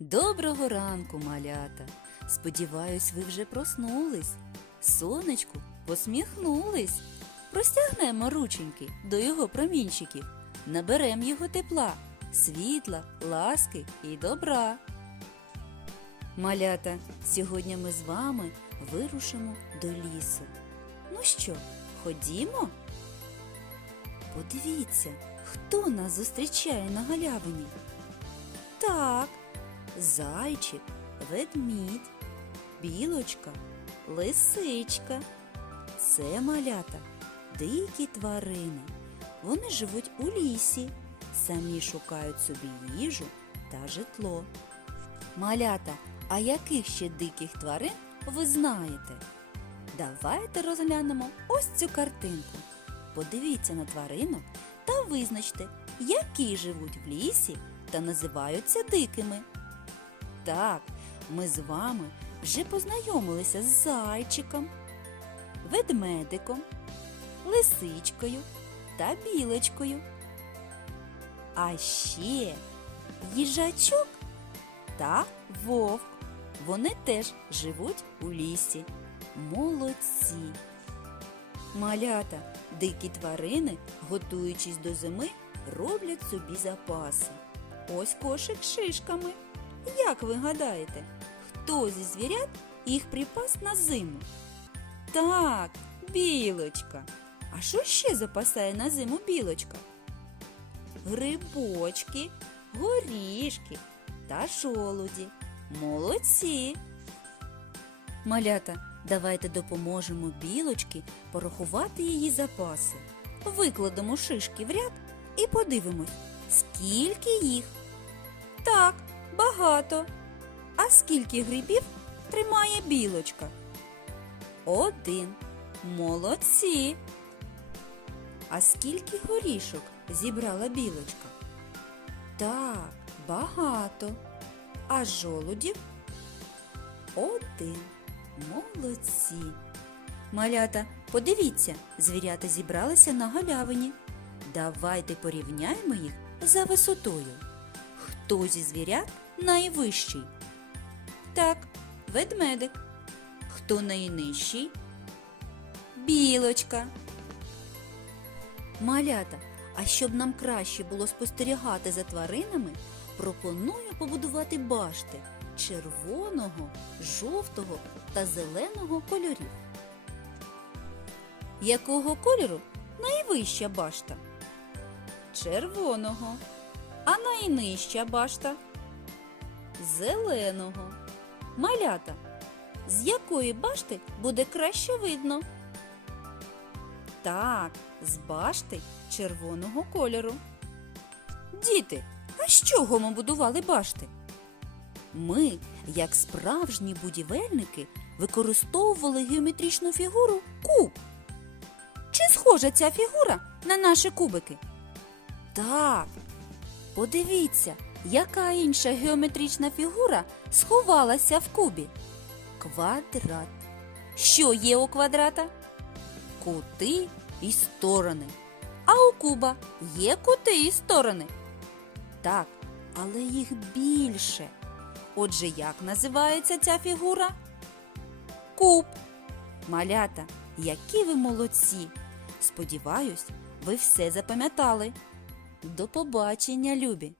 Доброго ранку, малята! Сподіваюсь, ви вже проснулись. Сонечку посміхнулись. Простягнемо рученьки до його промінчиків, наберем його тепла, світла, ласки і добра. Малята, сьогодні ми з вами вирушимо до лісу. Ну що, ходімо? Подивіться, хто нас зустрічає на галявині. Так, зайчик, ведмідь, білочка, лисичка. Це малята, дикі тварини. Вони живуть у лісі, самі шукають собі їжу та житло. Малята, а яких ще диких тварин ви знаєте? Давайте розглянемо ось цю картинку. Подивіться на тваринок та визначте, які живуть в лісі та називаються дикими. Так, ми з вами вже познайомилися з зайчиком, ведмедиком, лисичкою та білочкою. А ще їжачок та вовк. Вони теж живуть у лісі. Молодці. Малята, дикі тварини, готуючись до зими, роблять собі запаси. Ось кошик з шишками. Як ви гадаєте, хто зі звірят їх припас на зиму? Так, білочка. А що ще запасає на зиму білочка? Грибочки, горішки та жолуді. Молодці. Малята, давайте допоможемо білочці порахувати її запаси. Викладемо шишки в ряд і подивимось, скільки їх. Так, багато. А скільки грибів тримає білочка? Один. Молодці. А скільки горішок зібрала білочка? Так, багато. А жолудів? Один. Молодці. Малята, подивіться, звірята зібралися на галявині. Давайте порівняємо їх за висотою. Хто зі звірят найвищий? Так, ведмедик. Хто найнижчий? Білочка. Малята, а щоб нам краще було спостерігати за тваринами, пропоную побудувати башти червоного, жовтого та зеленого кольорів. Якого кольору найвища башта? Червоного. Найнижча башта? Зеленого. Малята. З якої башти буде краще видно? Так, з башти червоного кольору. Діти, а з чого ми будували башти? Ми, як справжні будівельники, використовували геометричну фігуру куб. Чи схожа ця фігура на наші кубики? Так. Подивіться, яка інша геометрична фігура сховалася в кубі. Квадрат. Що є у квадрата? Кути і сторони. А у куба є кути і сторони. Так, але їх більше. Отже, як називається ця фігура? Куб. Малята, які ви молодці! Сподіваюсь, ви все запам'ятали. До побачення, любі!